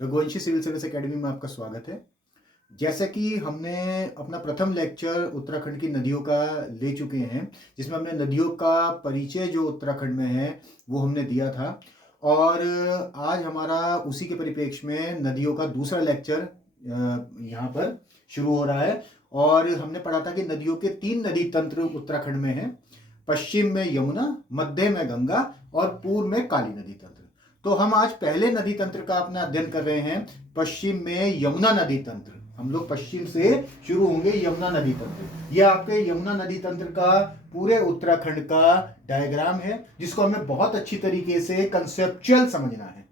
Raghuvanshi civil service academy में आपका स्वागत है। जैसा कि हमने अपना प्रथम लेक्चर उत्तराखंड की नदियों का ले चुके हैं, जिसमें हमने नदियों का परिचय जो उत्तराखंड में है वो हमने दिया था, और आज हमारा उसी के परिप्रेक्ष्य में नदियों का दूसरा लेक्चर यहाँ पर शुरू हो रहा है। और हमने पढ़ा था कि नदियों के 3 नदी तंत्र उत्तराखंड में हैं। पश्चिम में यमुना, मध्य में गंगा और पूर्व में काली नदी तंत्र। तो हम आज पहले नदी तंत्र का अपना अध्ययन कर रहे हैं, पश्चिम में यमुना नदी तंत्र। हम लोग पश्चिम से शुरू होंगे, यमुना नदी तंत्र। यह आपके यमुना नदी तंत्र का पूरे उत्तराखंड का डायग्राम है, जिसको हमें बहुत अच्छी तरीके से कंसेप्चुअल समझना है।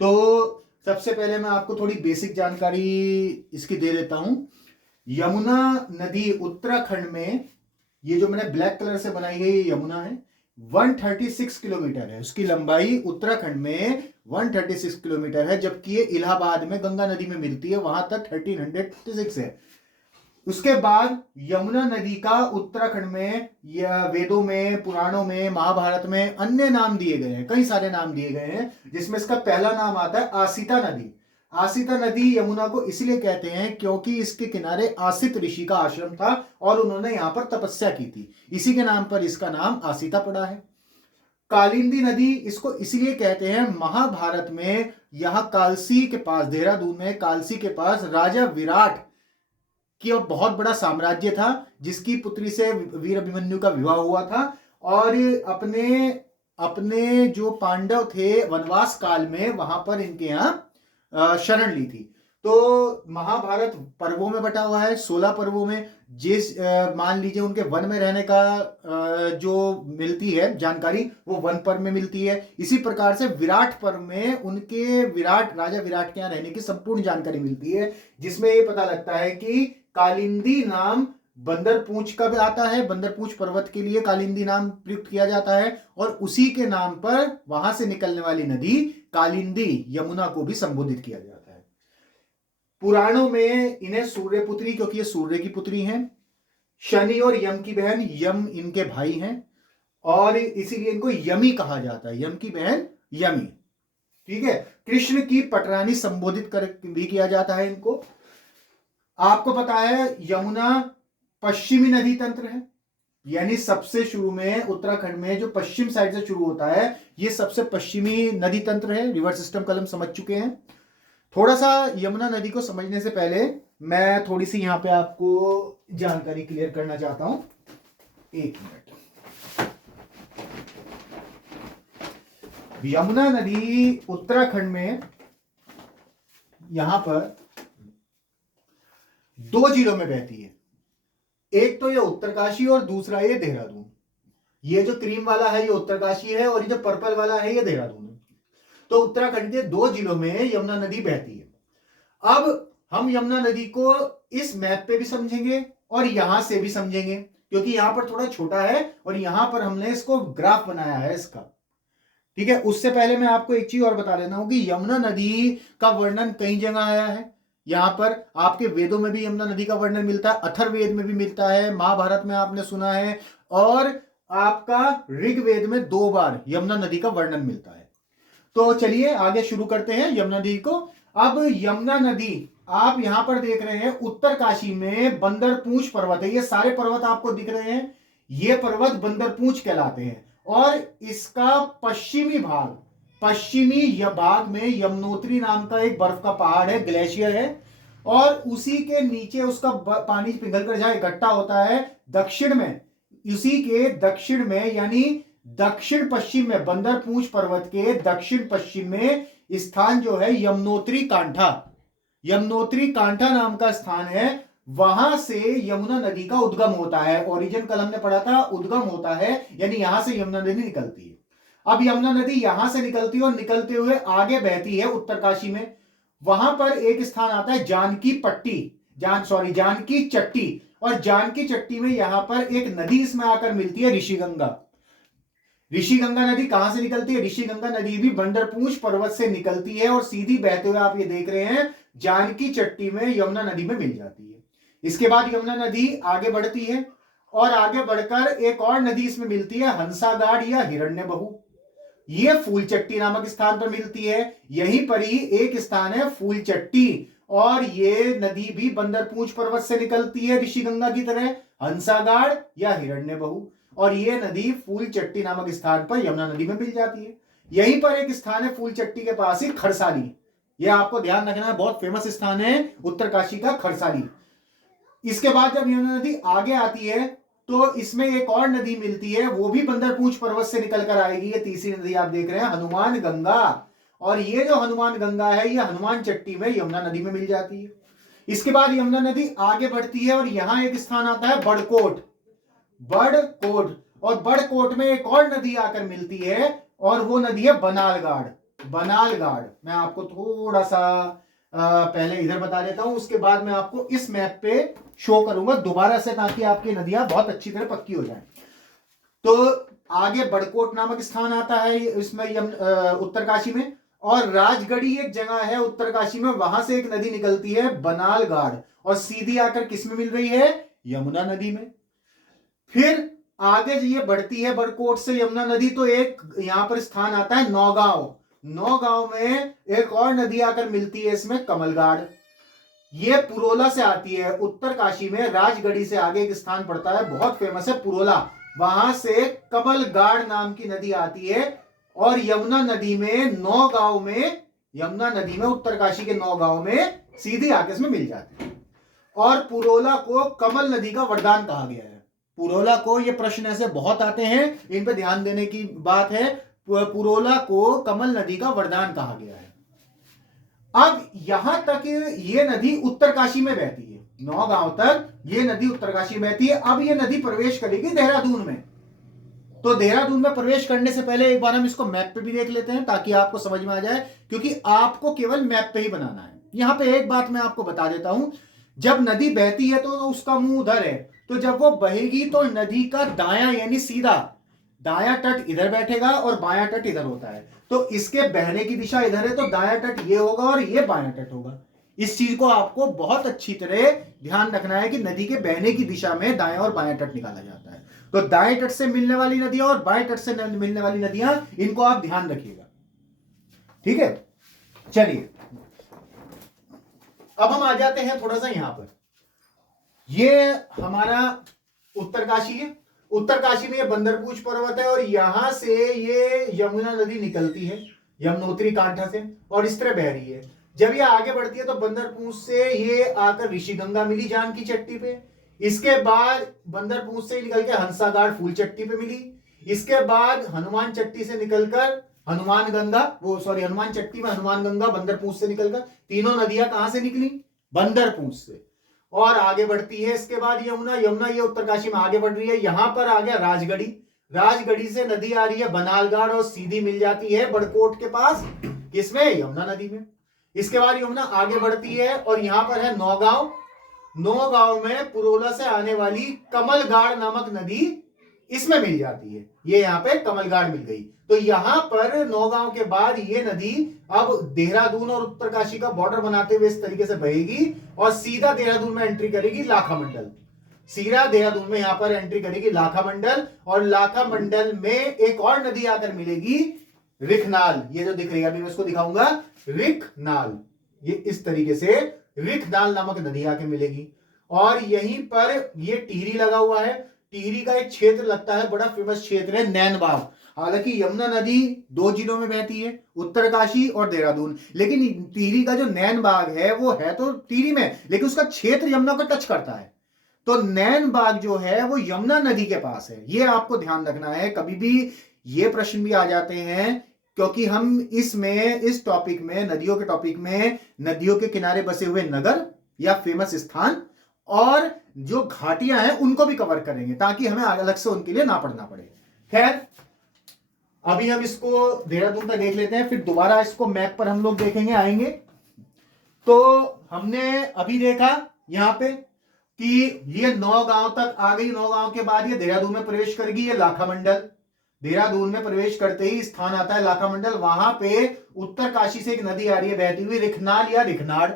तो सबसे पहले मैं आपको थोड़ी बेसिक जानकारी इसकी दे देता हूं। यमुना नदी उत्तराखंड में, ये जो मैंने ब्लैक कलर से बनाई गई यमुना है, 136 किलोमीटर है। उसकी लंबाई उत्तराखंड में 136 किलोमीटर है, जबकि ये इलाहाबाद में गंगा नदी में मिलती है, वहां तक 1306 है। उसके बाद यमुना नदी का उत्तराखंड में या वेदों में, पुराणों में, महाभारत में अन्य नाम दिए गए हैं, कई सारे नाम दिए गए हैं, जिसमें इसका पहला नाम आता है आसिता नदी। आसिता नदी यमुना को इसलिए कहते हैं क्योंकि इसके किनारे आसित ऋषि का आश्रम था और उन्होंने यहां पर तपस्या की थी, इसी के नाम पर इसका नाम आसिता पड़ा है। कालिंदी नदी इसको इसलिए कहते हैं, महाभारत में यहां कालसी के पास, देहरादून में कालसी के पास राजा विराट की बहुत बड़ा साम्राज्य था, जिसकी पुत्री से वीर अभिमन्यु का विवाह हुआ था, और अपने अपने जो पांडव थे वनवास काल में वहां पर इनके यहां शरण ली थी। तो महाभारत पर्वों में बटा हुआ है, 16 पर्वों में। जिस मान लीजिए उनके वन में रहने का जो मिलती है जानकारी, वो वन पर्व में मिलती है। इसी प्रकार से विराट पर्व में उनके राजा विराट के यहाँ रहने की संपूर्ण जानकारी मिलती है, जिसमें ये पता लगता है कि कालिंदी नाम बंदरपूंछ का भी आता है, बंदरपूंछ पर्वत के लिए कालिंदी नाम प्रयुक्त किया जाता है, और उसी के नाम पर वहां से निकलने वाली नदी कालिंदी यमुना को भी संबोधित किया जाता है। पुराणों में इन्हें सूर्यपुत्री, क्योंकि ये सूर्य की पुत्री हैं, शनि और यम की बहन, यम इनके भाई हैं, और इसीलिए इनको यमी कहा जाता है, यम की बहन यमी। ठीक है, कृष्ण की पटरानी संबोधित कर भी किया जाता है इनको। आपको पता है यमुना पश्चिमी नदी तंत्र है, यानी सबसे शुरू में उत्तराखंड में जो पश्चिम साइड से शुरू होता है, ये सबसे पश्चिमी नदी तंत्र है। रिवर सिस्टम कल हम समझ चुके हैं। थोड़ा सा यमुना नदी को समझने से पहले मैं थोड़ी सी यहां पे आपको जानकारी क्लियर करना चाहता हूं। एक मिनट। यमुना नदी उत्तराखंड में यहां पर 2 जिलों में बहती है। एक तो ये उत्तरकाशी और दूसरा ये देहरादून। ये जो क्रीम वाला है ये उत्तरकाशी है, और ये जो पर्पल वाला है ये देहरादून है। तो उत्तराखंड के 2 जिलों में यमुना नदी बहती है। अब हम यमुना नदी को इस मैप पे भी समझेंगे और यहां से भी समझेंगे, क्योंकि यहां पर थोड़ा छोटा है और यहां पर हमने इसको ग्राफ बनाया है इसका। ठीक है, उससे पहले मैं आपको एक चीज और बता देना हूं कि यमुना नदी का वर्णन कई जगह आया है। यहां पर आपके वेदों में भी यमुना नदी का वर्णन मिलता है, अथर्ववेद में भी मिलता है, महाभारत में आपने सुना है, और आपका ऋग्वेद में 2 बार यमुना नदी का वर्णन मिलता है। तो चलिए आगे शुरू करते हैं यमुना नदी को। अब यमुना नदी आप यहां पर देख रहे हैं, उत्तरकाशी में बंदरपूंछ पर्वत है। ये सारे पर्वत आपको दिख रहे हैं, ये पर्वत बंदरपूंछ कहलाते हैं, और इसका पश्चिमी भाग में यमुनोत्री नाम का एक बर्फ का पहाड़ है, ग्लेशियर है, और उसी के नीचे उसका पानी पिघल कर जहां इकट्ठा होता है दक्षिण में, उसी के दक्षिण में यानी दक्षिण पश्चिम में, बंदरपूंछ पर्वत के दक्षिण पश्चिम में स्थान जो है यमुनोत्री कांठा, यमुनोत्री कांठा नाम का स्थान है। वहां से यमुना नदी का उद्गम होता है। ओरिजिन कल हमने पढ़ा था, उद्गम होता है यानी यहां से यमुना नदी निकलती है। अब यमुना नदी यहां से निकलती है और निकलते हुए आगे बहती है उत्तरकाशी में। वहां पर एक स्थान आता है जानकी चट्टी, और जानकी चट्टी में यहां पर एक नदी इसमें आकर मिलती है, ऋषिगंगा। ऋषिगंगा नदी कहां से निकलती है? ऋषिगंगा नदी भी बंदरपूंछ पर्वत से निकलती है और सीधी बहते हुए आप ये देख रहे हैं जानकी चट्टी में यमुना नदी में मिल जाती है। इसके बाद यमुना नदी आगे बढ़ती है और आगे बढ़कर एक और नदी इसमें मिलती है, हंसागाड़ या हिरण्यबहु। ये फूलचट्टी नामक स्थान पर मिलती है। यहीं पर ही एक स्थान है फूलचट्टी, और ये नदी भी बंदरपूंछ पर्वत से निकलती है ऋषिगंगा की तरह, हंसागाड़ या हिरण्यबहु, और ये नदी फूलचट्टी नामक स्थान पर यमुना नदी में मिल जाती है। यहीं पर एक स्थान है फूलचट्टी के पास ही खरसाली, ये आपको ध्यान रखना है, बहुत फेमस स्थान है उत्तरकाशी का खरसाली। इसके बाद जब यमुना नदी आगे आती है तो इसमें एक और नदी मिलती है, वो भी बंदरपूंछ पर्वत से निकल कर आएगी। ये तीसरी नदी आप देख रहे हैं हनुमान गंगा, और ये जो हनुमान गंगा है ये हनुमान चट्टी में यमुना नदी में मिल जाती है। इसके बाद यमुना नदी आगे बढ़ती है और यहां एक स्थान आता है बड़कोट, बड़कोट, और बड़कोट में एक और नदी आकर मिलती है और वो नदी है बनालगाड़। बनालगाड़ मैं आपको थोड़ा सा पहले इधर बता देता हूं, उसके बाद मैं आपको इस मैप पे शो करूंगा दोबारा से, ताकि आपकी नदियां बहुत अच्छी तरह पक्की हो जाएं। तो आगे बड़कोट नामक स्थान आता है इसमें उत्तरकाशी में, और राजगढ़ी एक जगह है उत्तरकाशी में, वहां से एक नदी निकलती है बनालगाड़, और सीधी आकर किस में मिल रही है, यमुना नदी में। फिर आगे ये बढ़ती है बड़कोट से यमुना नदी, तो एक यहां पर स्थान आता है नौगांव। नौगांव में एक और नदी आकर मिलती है इसमें कमलगाड़। ये पुरोला से आती है उत्तरकाशी में, राजगढ़ी से आगे एक स्थान पड़ता है बहुत फेमस है पुरोला, वहां से कमलगाड़ नाम की नदी आती है, और यमुना नदी में नौगांव में, यमुना नदी में उत्तरकाशी के नौगांव में सीधी आके इसमें मिल जाती है। और पुरोला को कमल नदी का वरदान कहा गया है। पुरोला को, ये प्रश्न ऐसे बहुत आते हैं, इन पे ध्यान देने की बात है, पुरोला को कमल नदी का वरदान कहा गया है। अब यहां तक ये नदी उत्तरकाशी में बहती है, नौगांव तक ये नदी उत्तरकाशी में बहती है। अब ये नदी प्रवेश करेगी देहरादून में, तो देहरादून में प्रवेश करने से पहले एक बार हम इसको मैप पे भी देख लेते हैं, ताकि आपको समझ में आ जाए, क्योंकि आपको केवल मैप पे ही बनाना है। यहां पे एक बात मैं आपको बता देता हूं, जब नदी बहती है तो उसका मुंह उधर है, तो जब वो बहेगी तो नदी का दायां यानी सीधा दायां तट इधर बैठेगा और बायां तट इधर होता है, तो इसके बहने की दिशा इधर है, तो दायां तट ये होगा और ये बायां तट होगा। इस चीज को आपको बहुत अच्छी तरह ध्यान रखना है कि नदी के बहने की दिशा में दायां और बायां तट निकाला जाता है। तो दाएं तट से मिलने वाली नदियां और बाएं तट से मिलने वाली नदियां, इनको आप ध्यान रखिएगा, ठीक है। चलिए अब हम आ जाते हैं थोड़ा सा यहां पर, ये हमारा उत्तरकाशी है। उत्तरकाशी में ये बंदरपूंछ पर्वत है, और यहां से ये यमुना नदी निकलती है यमुनोत्री कांठा से, और इस तरह बह रही है। जब ये आगे बढ़ती है तो बंदरपूंछ से ये आकर ऋषिगंगा मिली जानकी चट्टी पे, इसके बाद बंदरपूंछ से निकल के हंसागाड़ फूलचट्टी पे मिली, इसके बाद हनुमान चट्टी से निकलकर हनुमान गंगा, हनुमान चट्टी में हनुमान गंगा बंदरपूंछ से निकलकर, तीनों नदियां कहां से निकली, बंदरपूंछ से, और आगे बढ़ती है। इसके बाद यमुना, यमुना ये उत्तरकाशी में आगे बढ़ रही है, यहां पर आ गया राजगढ़ी, राजगढ़ी से नदी आ रही है बनालगाड़ और सीधी मिल जाती है बड़कोट के पास, किसमें, यमुना नदी में। इसके बाद यमुना आगे बढ़ती है और यहां पर है नौगांव, नौगांव में पुरोला से आने वाली कमलगाड़ नामक नदी इसमें मिल जाती है, ये यहां पे कमलगाड़ मिल गई। तो यहां पर नौगांव के बाद ये नदी अब देहरादून और उत्तरकाशी का बॉर्डर बनाते हुए इस तरीके से बहेगी और सीधा देहरादून में एंट्री करेगी लाखा मंडल, सीधा देहरादून में यहां पर एंट्री करेगी लाखा मंडल, और लाखा मंडल में एक और नदी आकर मिलेगी रिखनाल, ये जो दिख रही है अभी मैं इसको दिखाऊंगा, रिखनाल, ये इस तरीके से रिखनाल नामक नदी आके मिलेगी। और यहीं पर ये टिहरी लगा हुआ है, टिहरी का एक क्षेत्र लगता है, बड़ा फेमस क्षेत्र है नैनबाग। हालांकि यमुना नदी 2 जिलों में बहती है, उत्तरकाशी और देहरादून, लेकिन टिहरी का जो नैनबाग है वो है तो टिहरी में, लेकिन उसका क्षेत्र यमुना को टच करता है, तो नैनबाग जो है वो यमुना नदी के पास है, ये आपको ध्यान रखना है। कभी भी ये प्रश्न भी आ जाते हैं, क्योंकि हम इसमें इस टॉपिक में, नदियों के टॉपिक में, नदियों के किनारे बसे हुए नगर या फेमस स्थान और जो घाटियां हैं उनको भी कवर करेंगे, ताकि हमें अलग से उनके लिए ना पढ़ना पड़े। खैर अभी हम इसको देहरादून तक देख लेते हैं, फिर दोबारा इसको मैप पर हम लोग देखेंगे, आएंगे। तो हमने अभी देखा यहां पे कि ये नौगांव तक आ गई, नौगांव के बाद ये देहरादून में प्रवेश करेगी, ये लाखा मंडल, देहरादून में प्रवेश करते ही स्थान आता है लाखा मंडल, वहां पे उत्तरकाशी से एक नदी आ रही है बहती हुई, रिखनाल या रिखनाड़,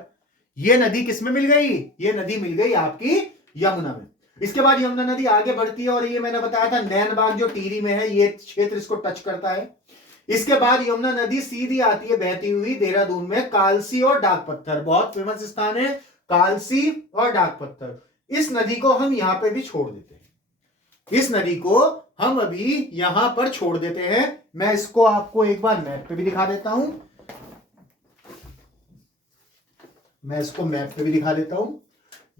ये नदी किसमें मिल गई, ये नदी मिल गई आपकी यमुना में। इसके बाद यमुना नदी आगे बढ़ती है और ये मैंने बताया था नैनबाग जो टिहरी में है, ये क्षेत्र इसको टच करता है। इसके बाद यमुना नदी सीधी आती है बहती हुई देहरादून में कालसी और डाक पत्थर, बहुत फेमस स्थान है कालसी और डाक पत्थर। इस नदी को हम यहां पे भी छोड़ देते हैं, इस नदी को हम अभी यहां पर छोड़ देते हैं। मैं इसको आपको एक बार मैप पे भी दिखा देता हूं, मैं इसको मैप पे भी दिखा देता हूं।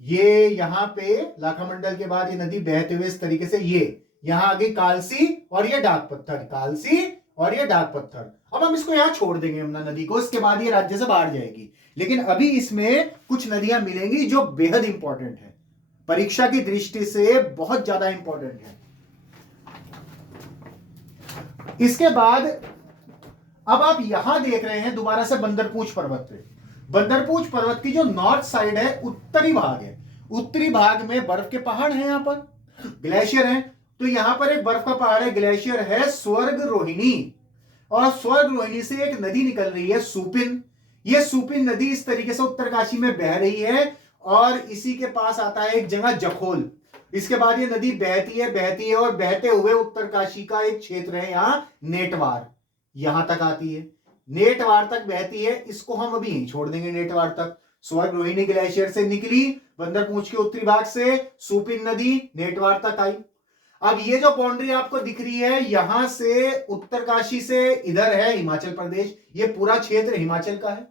ये यहां पे लाखामंडल के बाद ये नदी बहते हुए इस तरीके से ये यहां आ गई कालसी और ये डाक पत्थर, कालसी और ये डाक पत्थर। अब हम इसको यहां छोड़ देंगे यमुना नदी को, इसके बाद ये राज्य से बाहर जाएगी। लेकिन अभी इसमें कुछ नदियां मिलेंगी जो बेहद इंपॉर्टेंट है, परीक्षा की दृष्टि से बहुत ज्यादा इंपॉर्टेंट है। इसके बाद अब आप यहां देख रहे हैं दोबारा से बंदरपूछ पर्वत पे। बंदरपूछ पर्वत की जो नॉर्थ साइड है, उत्तरी भाग है, उत्तरी भाग में बर्फ के पहाड़ हैं, यहां पर ग्लेशियर हैं। तो यहां पर एक बर्फ का पहाड़ है, ग्लेशियर है स्वर्ग रोहिणी, और स्वर्ग रोहिणी से एक नदी निकल रही है सुपिन। ये सुपिन नदी इस तरीके से उत्तरकाशी में बह रही है और इसी के पास आता है एक जगह जखोल। इसके बाद ये नदी बहती है और बहते हुए उत्तरकाशी का एक क्षेत्र है यहां नेटवार, यहां तक आती है, नेटवार तक बहती है। इसको हम अभी यहीं छोड़ देंगे, नेटवार तक। स्वर्ग रोहिणी ग्लेशियर से निकली बंदरपूछ के उत्तरी भाग से, सुपिन नदी नेटवार तक आई। अब ये जो बाउंड्री आपको दिख रही है, यहां से उत्तरकाशी से इधर है हिमाचल प्रदेश, ये पूरा क्षेत्र हिमाचल का है।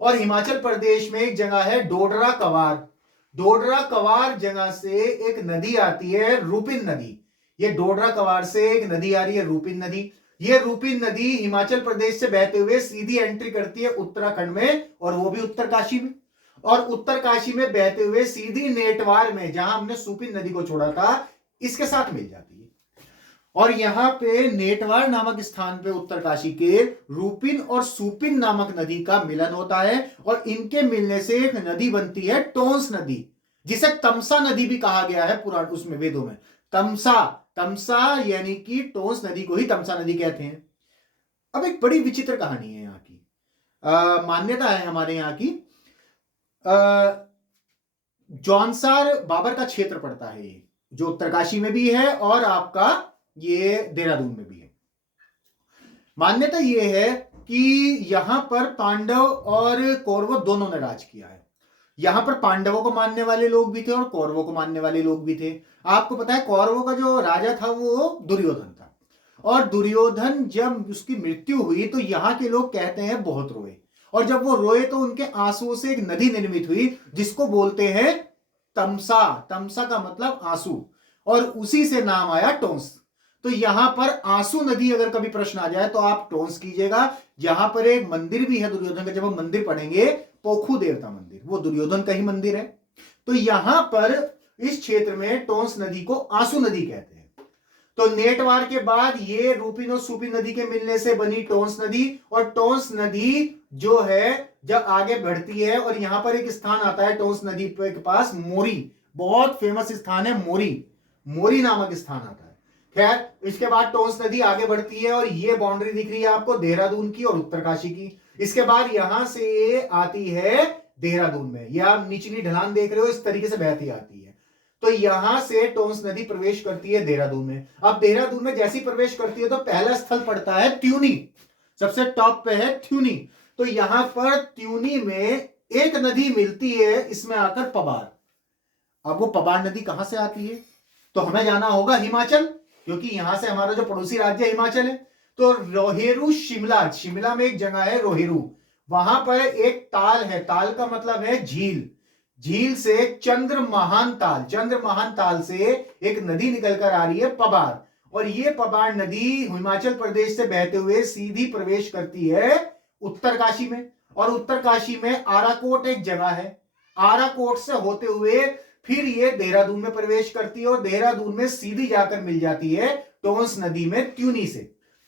और हिमाचल प्रदेश में एक जगह है डोडरा कवार, डोडरा कवार जगह से एक नदी आती है रूपिन नदी। ये डोडरा कवार से एक नदी आ रही है रूपिन नदी। ये रूपिन नदी हिमाचल प्रदेश से बहते हुए सीधी एंट्री करती है उत्तराखंड में, और वो भी उत्तरकाशी में। और उत्तरकाशी में बहते हुए सीधी नेटवार में, जहां हमने सुपिन नदी को छोड़ा था, इसके साथ मिल जाती है। और यहां पे नेटवार नामक स्थान पे उत्तरकाशी के रूपिन और सुपिन नामक नदी का मिलन होता है, और इनके मिलने से एक नदी बनती है टोंस नदी, जिसे तमसा नदी भी कहा गया है पुराण उसमें वेदों में। तमसा, तमसा यानी कि टोंस नदी को ही तमसा नदी कहते हैं। अब एक बड़ी विचित्र कहानी है यहाँ की, मान्यता है हमारे यहाँ की। जौनसार बाबर का क्षेत्र पड़ता है ये, जो उत्तरकाशी में भी है और आपका ये देहरादून में भी है। मान्यता ये है कि यहां पर पांडव और कौरव दोनों ने राज किया है। यहां पर पांडवों को मानने वाले लोग भी थे और कौरवों को मानने वाले लोग भी थे। आपको पता है कौरवों का जो राजा था वो दुर्योधन था, और दुर्योधन जब उसकी मृत्यु हुई तो यहां के लोग कहते हैं बहुत रोए, और जब वो रोए तो उनके आंसुओं से एक नदी निर्मित हुई जिसको बोलते हैं तमसा। तमसा का मतलब आंसू, और उसी से नाम आया टोंस। तो यहां पर आंसू नदी अगर कभी प्रश्न आ जाए तो आप टोंस कीजिएगा। यहां पर एक मंदिर भी है दुर्योधन का, जब हम मंदिर पढ़ेंगे पोखू देवता मंदिर, वो दुर्योधन का ही मंदिर है। तो यहां पर इस क्षेत्र में टोंस नदी को आंसू नदी कहते हैं। तो नेटवार के बाद ये रूपिन और सुपिन नदी के मिलने से बनी टोंस नदी, और टोंस नदी जो है जब आगे बढ़ती है, और यहां पर एक स्थान आता है टोंस नदी के पास मोरी, बहुत फेमस स्थान है मोरी, मोरी नामक स्थान आता है। खैर इसके बाद टोंस नदी आगे बढ़ती है, और ये बाउंड्री दिख रही है आपको देहरादून की और उत्तरकाशी की। इसके बाद यहां से आती है देहरादून में, यह आप निचली ढलान देख रहे हो, इस तरीके से बहती आती है। तो यहां से टोंस नदी प्रवेश करती है देहरादून में। अब देहरादून में जैसी प्रवेश करती है तो पहला स्थल पड़ता है त्यूनी, सबसे टॉप पे है त्यूनी। तो यहां पर त्यूनी में एक नदी मिलती है, इसमें आकर पबार। अब वो पबार नदी कहां से आती है, तो हमें जाना होगा हिमाचल, क्योंकि यहां से हमारा जो पड़ोसी राज्य हिमाचल है। तो रोहेरू शिमला, शिमला में एक जगह है रोहेरू, वहां पर एक ताल है, ताल का मतलब है झील, झील से चंद्रमहान ताल, चंद्रमहान ताल से एक नदी निकलकर आ रही है पबार। और ये पबार नदी हिमाचल प्रदेश से बहते हुए सीधी प्रवेश करती है उत्तरकाशी में, और उत्तरकाशी में आराकोट एक जगह है, आराकोट से होते हुए फिर ये देहरादून में प्रवेश करती है, और देहरादून में सीधी जाकर मिल जाती है टोंस नदी में त्यूनी से,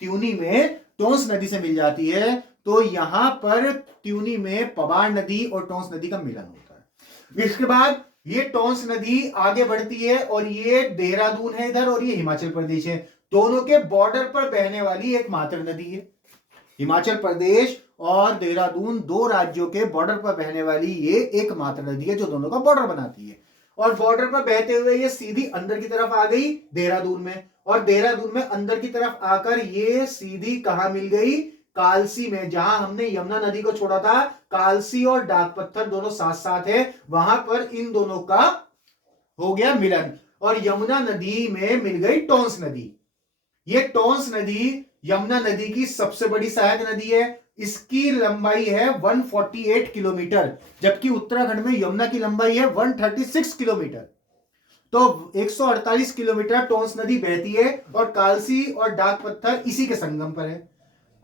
त्यूनी में टोंस नदी से मिल जाती है। तो यहां पर त्यूनी में पबार नदी और टोंस नदी का मिलन होता है। इसके बाद ये टोंस नदी आगे बढ़ती है, और ये देहरादून है इधर, और ये हिमाचल प्रदेश है, दोनों के बॉर्डर पर बहने वाली एकमात्र नदी है। हिमाचल प्रदेश और देहरादून दो राज्यों के बॉर्डर पर बहने वाली ये एकमात्र नदी है जो दोनों का बॉर्डर बनाती है। और बॉर्डर पर बहते हुए ये सीधी अंदर की तरफ आ गई देहरादून में, और देहरादून में अंदर की तरफ आकर ये सीधी कहां मिल गई, कालसी में, जहां हमने यमुना नदी को छोड़ा था। कालसी और डाक पत्थर दोनों साथ साथ है, वहां पर इन दोनों का हो गया मिलन, और यमुना नदी में मिल गई टोंस नदी। ये टोंस नदी यमुना नदी की सबसे बड़ी सहायक नदी है। इसकी लंबाई है 148 किलोमीटर, जबकि उत्तराखंड में यमुना की लंबाई है 136 किलोमीटर। तो 148 किलोमीटर टोंस नदी बहती है, और कालसी और डाक पत्थर इसी के संगम पर है।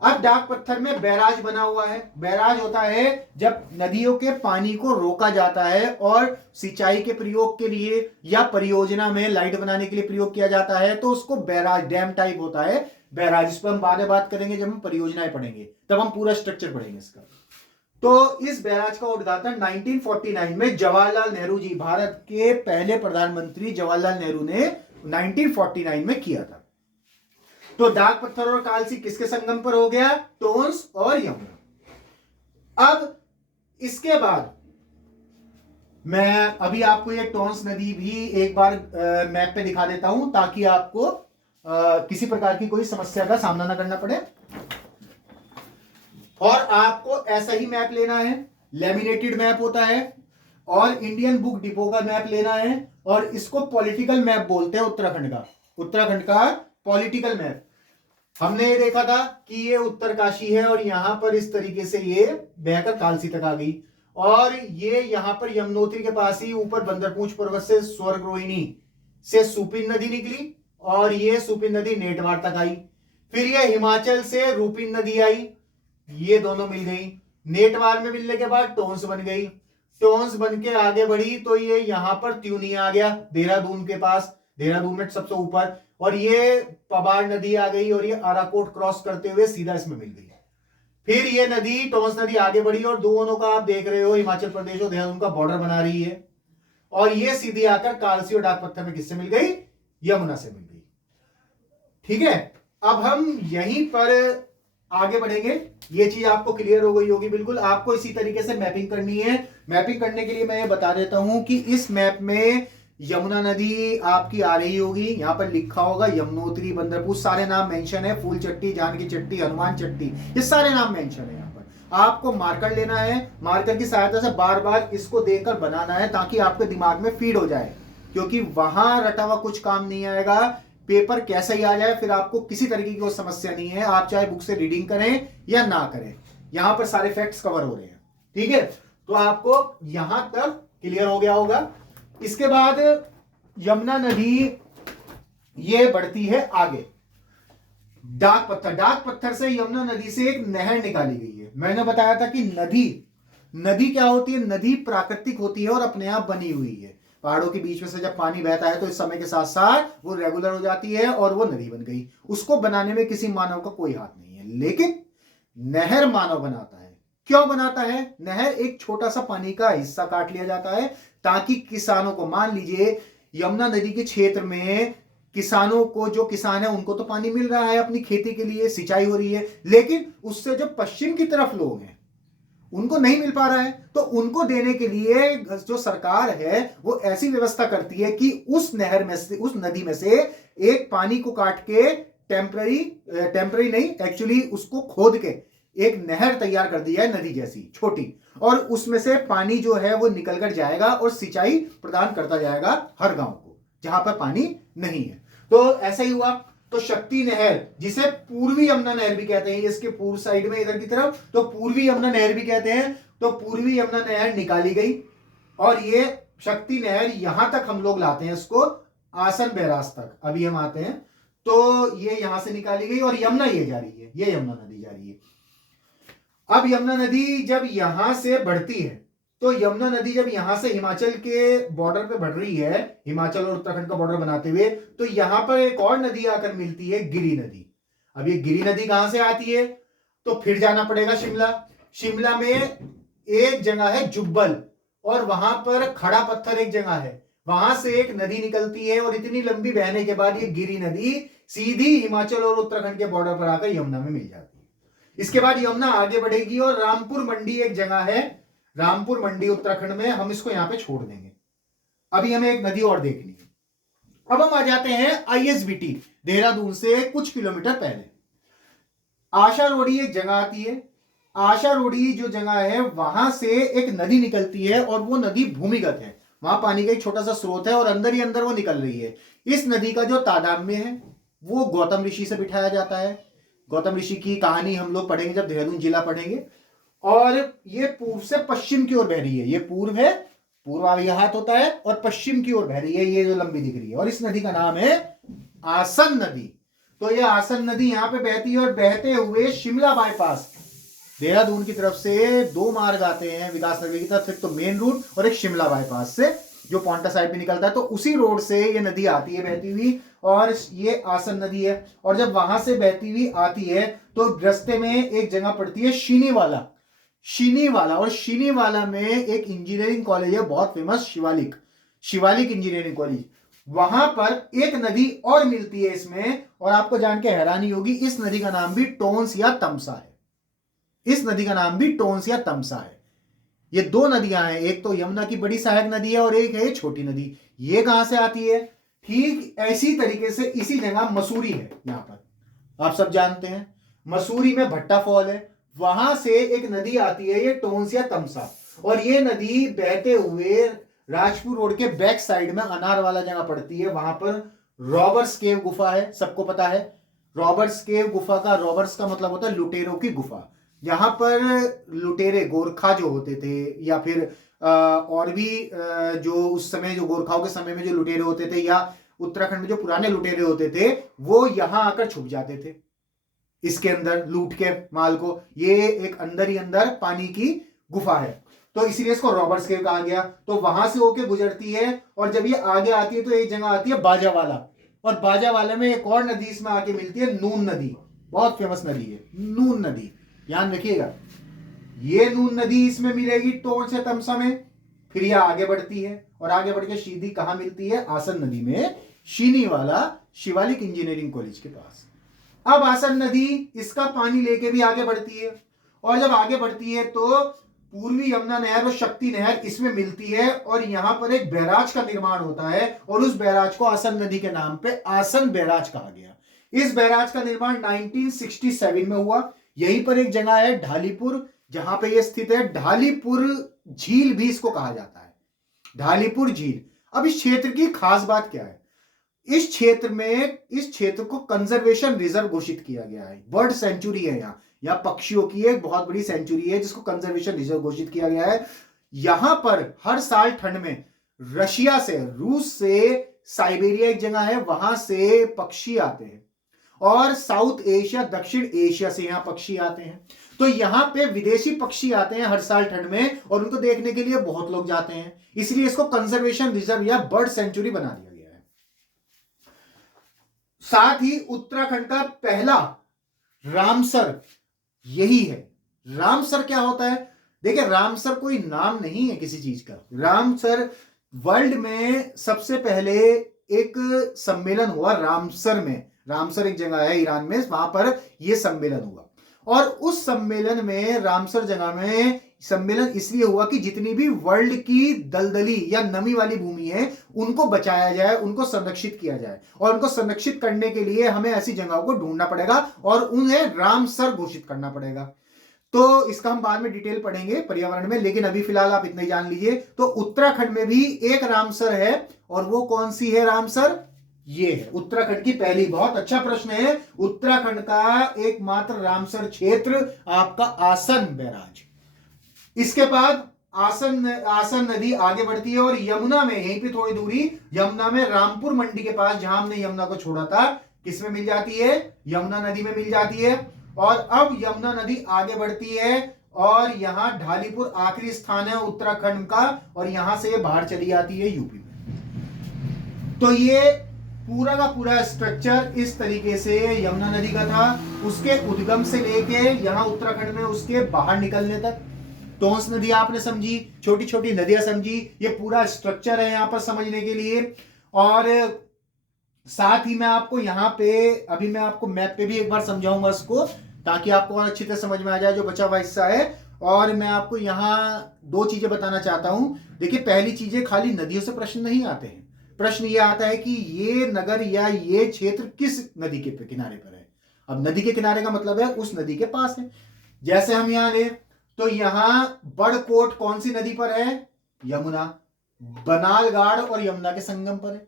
अब डाक पत्थर में बैराज बना हुआ है। बैराज होता है जब नदियों के पानी को रोका जाता है और सिंचाई के प्रयोग के लिए या परियोजना में लाइट बनाने के लिए प्रयोग किया जाता है, तो उसको बैराज, डैम टाइप होता है बैराज। इस पर हम बाद में बात करेंगे, जब हम परियोजनाएं पढ़ेंगे तब हम पूरा स्ट्रक्चर पढ़ेंगे इसका। तो इस बैराज का उद्घाटन 1949 में जवाहरलाल नेहरू जी, भारत के पहले प्रधानमंत्री जवाहरलाल नेहरू ने 1949 में किया था। तो डाक पत्थर और कालसी किसके संगम पर हो गया, टोंस और यमुना। अब इसके बाद मैं अभी आपको ये टोंस नदी भी एक बार मैप पे दिखा देता हूं, ताकि आपको किसी प्रकार की कोई समस्या का सामना ना करना पड़े। और आपको ऐसा ही मैप लेना है, लेमिनेटेड मैप होता है, और इंडियन बुक डिपो का मैप लेना है, और इसको पॉलिटिकल मैप बोलते हैं उत्तराखंड का पॉलिटिकल मैप। हमने ये देखा था कि ये उत्तरकाशी है, और यहां पर इस तरीके से ये बहकर कालसी तक आ गई, और ये यहां पर यमुनोत्री के पास ही ऊपर बंदरपूंछ पर्वत से स्वर्ग रोहिणी से सुपिन नदी निकली, और ये सुपिन नदी नेटवार तक आई। फिर ये हिमाचल से रूपिन नदी आई, ये दोनों मिल गई। नेटवार में मिलने के बाद टोंस बन गई, टोंस बन के आगे बढ़ी तो ये यहां पर त्यूनी आ गया देहरादून के पास, देहरादून में सबसे ऊपर, और ये पबार नदी आ गई, और ये आराकोट क्रॉस करते हुए सीधा इसमें मिल गई। फिर ये नदी टोंस नदी आगे बढ़ी, और दोनों का आप देख रहे हो हिमाचल प्रदेश और देहरादून का बॉर्डर बना रही है, और ये सीधी आकर कालसी और डाक पत्थर में किससे मिल गई, यमुना से मिल गई। ठीक है, अब हम यहीं पर आगे बढ़ेंगे। ये चीज आपको क्लियर हो गई होगी बिल्कुल। आपको इसी तरीके से मैपिंग करनी है। मैपिंग करने के लिए मैं ये बता देता हूं कि इस मैप में यमुना नदी आपकी आ रही होगी, यहां पर लिखा होगा यमुनोत्री, बंदरपूंछ, सारे नाम मेंशन है, फूल चट्टी, जानकी चट्टी, हनुमान चट्टी, ये सारे नाम मेंशन है। यहाँ पर आपको मार्कर लेना है, मार्कर की सहायता से बार बार इसको देखकर बनाना है, ताकि आपके दिमाग में फीड हो जाए, क्योंकि वहां रटा हुआ कुछ काम नहीं आएगा। पेपर कैसे ही आ जाए, फिर आपको किसी तरीके की कोई समस्या नहीं है, आप चाहे बुक से रीडिंग करें या ना करें, यहां पर सारे फैक्ट्स कवर हो रहे हैं। ठीक है, तो आपको यहां तक क्लियर हो गया होगा। इसके बाद यमुना नदी ये बढ़ती है आगे, डाक पत्थर से यमुना नदी से एक नहर निकाली गई है। मैंने बताया था कि नदी क्या होती है, नदी प्राकृतिक होती है और अपने आप बनी हुई है। पहाड़ों के बीच में से जब पानी बहता है तो इस समय के साथ साथ वो रेगुलर हो जाती है और वो नदी बन गई। उसको बनाने में किसी मानव का कोई हाथ नहीं है, लेकिन नहर मानव बनाता है। क्यों बनाता है? नहर एक छोटा सा पानी का हिस्सा काट लिया जाता है, ताकि किसानों को, मान लीजिए यमुना नदी के क्षेत्र में किसानों को, जो किसान है उनको तो पानी मिल रहा है अपनी खेती के लिए, सिंचाई हो रही है, लेकिन उससे जो पश्चिम की तरफ लोग हैं उनको नहीं मिल पा रहा है। तो उनको देने के लिए जो सरकार है वो ऐसी व्यवस्था करती है कि उस नहर में से, उस नदी में से एक पानी को काट के टेम्पररी नहीं, एक्चुअली उसको खोद के एक नहर तैयार कर दी है, नदी जैसी छोटी, और उसमें से पानी जो है वो निकल कर जाएगा और सिंचाई प्रदान करता जाएगा हर गांव को जहां पर पानी नहीं है। तो ऐसा ही हुआ। तो शक्ति नहर, जिसे पूर्वी यमुना नहर भी कहते हैं, इसके पूर्व साइड में इधर की तरफ, तो पूर्वी यमुना नहर भी कहते हैं। तो पूर्वी यमुना नहर निकाली गई, और ये शक्ति नहर यहां तक हम लोग लाते हैं इसको, आसन बैराज तक अभी हम आते हैं। तो ये यहां से निकाली गई और यमुना ये जा रही है, ये यमुना नदी जा रही है। अब यमुना नदी जब यहां से बढ़ती है, तो यमुना नदी जब यहां से हिमाचल के बॉर्डर पे बढ़ रही है, हिमाचल और उत्तराखंड का बॉर्डर बनाते हुए, तो यहां पर एक और नदी आकर मिलती है, गिरी नदी। अब ये गिरी नदी कहां से आती है? तो फिर जाना पड़ेगा शिमला। शिमला में एक जगह है जुब्बल, और वहां पर खड़ा पत्थर एक जगह है, वहां से एक नदी निकलती है, और इतनी लंबी बहने के बाद ये गिरी नदी सीधी हिमाचल और उत्तराखंड के बॉर्डर पर आकर यमुना में मिल जाती है। इसके बाद यमुना आगे बढ़ेगी, और रामपुर मंडी एक जगह है, रामपुर मंडी उत्तराखंड में, हम इसको यहां पे छोड़ देंगे। अभी हमें एक नदी और देखनी है। अब हम आ जाते हैं ISBT, देहरादून से कुछ किलोमीटर पहले। आशा रोडी एक जगह आती है। आशा रोडी जो जगह है वहां से एक नदी निकलती है और वो नदी भूमिगत है, वहां पानी का एक छोटा सा स्रोत है और अंदर ही अंदर वो निकल रही है। इस नदी का जो तादात्म्य है वो गौतम ऋषि से बिठाया जाता है। गौतम ऋषि की कहानी हम लोग पढ़ेंगे जब देहरादून जिला पढ़ेंगे। और ये पूर्व से पश्चिम की ओर बह रही है, ये पूर्व है, पूर्वावी हाथ होता है, और पश्चिम की ओर बह रही है, ये जो लंबी दिख रही है, और इस नदी का नाम है आसन नदी। तो ये आसन नदी यहां पे बहती है और बहते हुए शिमला बाईपास, देहरादून की तरफ से दो मार्ग आते हैं विकास नगर की तरफ, एक तो मेन रूट और एक शिमला बाईपास से जो पॉन्टा साइड भी निकलता है। तो उसी रोड से ये नदी आती है बहती हुई, और ये आसन नदी है। और जब वहां से बहती हुई आती है तो रास्ते में एक जगह पड़ती है शीनीवाला, शीनीवाला, और शीनीवाला में एक इंजीनियरिंग कॉलेज है बहुत famous, Shivalik, Shivalik engineering college. वहां पर एक नदी और मिलती है इसमें, और आपको जान के हैरानी होगी, इस नदी का नाम भी टोंस या तमसा है। इस नदी का नाम भी टोंस या तमसा है। ये दो नदियां हैं, एक तो यमुना की बड़ी सहायक नदी है और एक है छोटी नदी। ये कहां से आती है? ठीक ऐसी तरीके से इसी जगह मसूरी है, यहां पर आप सब जानते हैं मसूरी में भट्टा फॉल है, वहां से एक नदी आती है ये टोंस या तमसा, और ये नदी बहते हुए राजपुर रोड के बैक साइड में अनार वाला जगह पड़ती है। वहां पर रॉबर्स केव गुफा है, सबको पता है रॉबर्स केव गुफा का, रॉबर्स का मतलब होता है लुटेरों की गुफा। यहां पर लुटेरे गोरखा जो होते थे, या फिर और भी जो उस समय जो गोरखाओं के समय में जो लुटेरे होते थे, या उत्तराखंड में जो पुराने लुटेरे होते थे, वो यहां आकर छुप जाते थे इसके अंदर लूट के माल को। ये एक अंदर ही अंदर पानी की गुफा है, तो इसीलिए इसको रॉबर्ट्स केव कहा गया। तो वहां से होके गुजरती है, और जब ये आगे आती है तो एक जगह आती है बाजावाला, और बाजावाला में एक और नदी इसमें आके मिलती है, नून नदी, बहुत फेमस नदी है नून नदी, ध्यान रखिएगा। ये नून नदी इसमें मिलेगी टोंस से तमसा में। फिर यह आगे बढ़ती है, और आगे बढ़ के सीधी कहां मिलती है? आसन नदी में, शीनीवाला शिवालिक इंजीनियरिंग कॉलेज के पास। अब आसन नदी इसका पानी लेके भी आगे बढ़ती है, और जब आगे बढ़ती है तो पूर्वी यमुना नहर और शक्ति नहर इसमें मिलती है, और यहां पर एक बैराज का निर्माण होता है, और उस बैराज को आसन नदी के नाम पे आसन बैराज कहा गया। इस बैराज का निर्माण 1967 में हुआ। यहीं पर एक जगह है ढालीपुर, जहां पे ये स्थित है, ढालीपुर झील भी इसको कहा जाता है, ढालीपुर झील। अब इस क्षेत्र की खास बात क्या है? इस क्षेत्र को कंजर्वेशन रिजर्व घोषित किया गया है, बर्ड सेंचुरी है यहाँ पक्षियों की एक बहुत बड़ी सेंचुरी है जिसको कंजर्वेशन रिजर्व घोषित किया गया है। यहां पर हर साल ठंड में रशिया से, रूस से, साइबेरिया एक जगह है, वहां से पक्षी आते हैं, और साउथ एशिया, दक्षिण एशिया से यहां पक्षी आते हैं। तो यहां पे विदेशी पक्षी आते हैं हर साल ठंड में, और उनको देखने के लिए बहुत लोग जाते हैं, इसलिए इसको कंजर्वेशन रिजर्व या बर्ड सेंचुरी बना दिया गया है। साथ ही उत्तराखंड का पहला रामसर यही है। रामसर क्या होता है? देखिए, रामसर कोई नाम नहीं है किसी चीज का। रामसर वर्ल्ड में सबसे पहले एक सम्मेलन हुआ रामसर में, रामसर एक जगह है ईरान में, वहां पर यह सम्मेलन हुआ, और उस सम्मेलन में, रामसर जगह में सम्मेलन इसलिए हुआ कि जितनी भी वर्ल्ड की दलदली या नमी वाली भूमि है उनको बचाया जाए, उनको संरक्षित किया जाए, और उनको संरक्षित करने के लिए हमें ऐसी जगहों को ढूंढना पड़ेगा और उन्हें रामसर घोषित करना पड़ेगा। तो इसका हम बाद में डिटेल पढ़ेंगे पर्यावरण में, लेकिन अभी फिलहाल आप इतना ही जान लीजिए। तो उत्तराखंड में भी एक रामसर है, और वो कौन सी है रामसर? ये है उत्तराखंड की पहली। बहुत अच्छा प्रश्न है। उत्तराखंड का एकमात्र रामसर क्षेत्र आपका आसन बैराज। इसके बाद आसन नदी आगे बढ़ती है, और यमुना में, यहीं पे थोड़ी दूरी, यमुना में रामपुर मंडी के पास, जहां हमने यमुना को छोड़ा था, किसमें मिल जाती है? यमुना नदी में मिल जाती है। और अब यमुना नदी आगे बढ़ती है, और यहां ढालीपुर आखिरी स्थान है उत्तराखंड का, और यहां से बाहर चली जाती है यूपी में। तो ये पूरा का पूरा स्ट्रक्चर इस तरीके से यमुना नदी का था, उसके उद्गम से लेके यहां उत्तराखंड में उसके बाहर निकलने तक। टोंस नदी आपने समझी, छोटी छोटी नदियां समझी, ये पूरा स्ट्रक्चर है यहां पर समझने के लिए। और साथ ही मैं आपको यहां पे, अभी मैं आपको मैप पे भी एक बार समझाऊंगा इसको, ताकि आपको और अच्छी तरह समझ में आ जाए जो बचा हुआ हिस्सा है। और मैं आपको यहाँ दो चीजें बताना चाहता हूं। देखिए, पहली चीजें, खाली नदियों से प्रश्न नहीं आते हैं। प्रश्न ये आता है कि ये नगर या ये क्षेत्र किस नदी के किनारे पर है। अब नदी के किनारे का मतलब है उस नदी के पास है। जैसे हम यहां ले तो यहां बड़कोट कौन सी नदी पर है? यमुना। बनालगाड़ और यमुना के संगम पर है।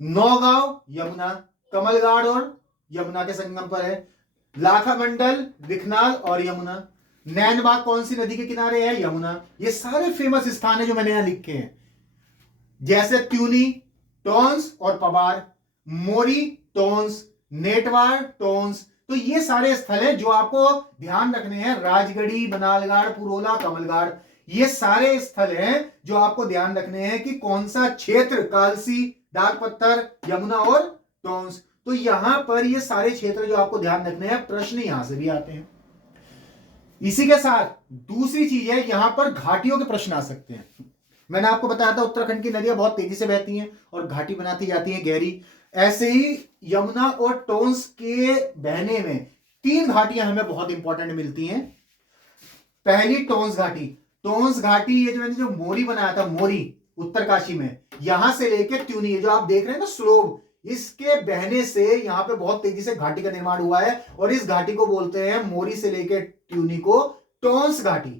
नौगांव यमुना, कमलगाड़ और यमुना के संगम पर है। लाखामंडल, बिखनाल और यमुना। नैनबाग कौन सी नदी के किनारे है? यमुना। ये सारे फेमस स्थान है जो मैंने यहां लिखे हैं। जैसे त्यूनी, टोंस और पबार, मोरी, टोंस, नेटवार, टोंस। तो ये सारे स्थल हैं जो आपको ध्यान रखने हैं। राजगढ़ी, बनालगाड़, पुरोला, कमलगाड़, ये सारे स्थल हैं जो आपको ध्यान रखने हैं कि कौन सा क्षेत्र, कालसी, डाक पत्थर, यमुना और टोंस। तो यहां पर ये सारे क्षेत्र जो आपको ध्यान रखने हैं, प्रश्न यहां से भी आते हैं। इसी के साथ दूसरी चीज है, यहां पर घाटियों के प्रश्न आ सकते हैं। मैंने आपको बताया था उत्तराखंड की नदियां बहुत तेजी से बहती हैं और घाटी बनाती जाती हैं गहरी। ऐसे ही यमुना और टोंस के बहने में तीन घाटियां हमें बहुत इंपॉर्टेंट मिलती हैं। पहली टोंस घाटी। टोंस घाटी, ये जो मैंने जो मोरी बनाया था, मोरी उत्तरकाशी में, यहां से लेकर त्यूनी, जो आप देख रहे हैं ना स्लोब, इसके बहने से यहां पे बहुत तेजी से घाटी का निर्माण हुआ है और इस घाटी को बोलते हैं, मोरी से लेकर ट्यूनी को, टोंस घाटी।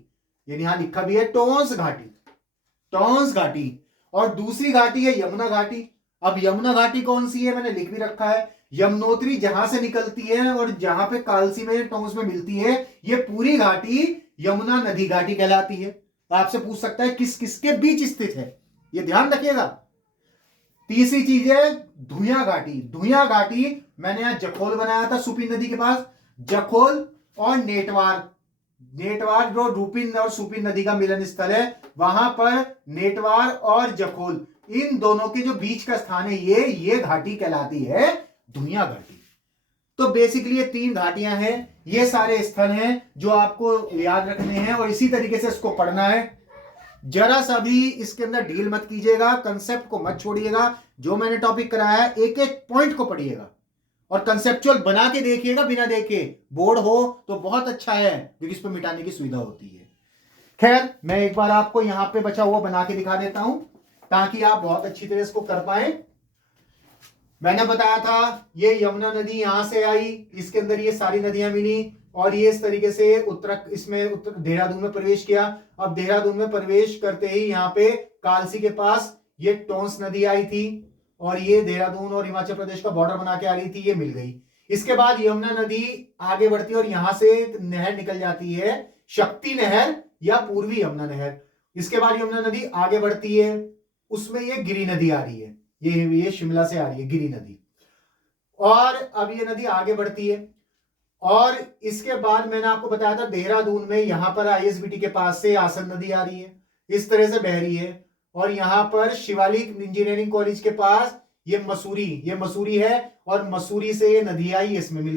यानी यहां लिखा भी है टोंस घाटी, टोंस घाटी। और दूसरी घाटी है यमुना घाटी। अब यमुना घाटी कौन सी है, मैंने लिख भी रखा है। यमुनोत्री जहां से निकलती है और जहां पे कालसी में, टोंस में मिलती है, ये पूरी घाटी यमुना नदी घाटी कहलाती है। आपसे पूछ सकता है किस किसके बीच स्थित है, ये ध्यान रखिएगा। तीसरी चीज है धुइयां घाटी। धुइयां घाटी मैंने यहां जखोल बनाया था, सुपी नदी के पास, जखोल और नेटवार। नेटवार जो रूपिन और सुपिन नदी का मिलन स्थल है, वहां पर नेटवार और जखोल, इन दोनों के जो बीच का स्थान है, ये घाटी कहलाती है धुइयां घाटी। तो बेसिकली ये तीन घाटियां हैं, ये सारे स्थल हैं जो आपको याद रखने हैं और इसी तरीके से इसको पढ़ना है। जरा सा भी इसके अंदर ढील मत कीजिएगा, कंसेप्ट को मत छोड़िएगा। जो मैंने टॉपिक कराया है, एक एक पॉइंट को पढ़िएगा और कंसेप्चुअल बना के देखिएगा, बिना देखे। बोर्ड हो तो बहुत अच्छा है क्योंकि इस पर मिटाने की सुविधा होती है। खैर, मैं एक बार आपको यहां पे बचा हुआ बना के दिखा देता हूं ताकि आप बहुत अच्छी तरह इसको कर पाए। मैंने बताया था ये यमुना नदी यहां से आई, इसके अंदर ये सारी नदियां मिली और ये इस तरीके से उत्तर देहरादून में प्रवेश किया। अब देहरादून में प्रवेश करते ही यहाँ पे कालसी के पास ये टोंस नदी आई थी और ये देहरादून और हिमाचल प्रदेश का बॉर्डर बना के आ रही थी, ये मिल गई। इसके बाद यमुना नदी आगे बढ़ती है और यहां से नहर निकल जाती है, शक्ति नहर या पूर्वी यमुना नहर। इसके बाद यमुना नदी आगे बढ़ती है, उसमें ये गिरी नदी आ रही है, ये शिमला से आ रही है गिरी नदी। और अब ये नदी आगे बढ़ती है और इसके बाद मैंने आपको बताया था देहरादून में यहां पर आईएसबीटी के पास से आसन नदी आ रही है, इस तरह से बह रही है। और यहां पर शिवालिक इंजीनियरिंग कॉलेज के पास ये मसूरी है और मसूरी से ये नदी आई, इसमें मिल गई।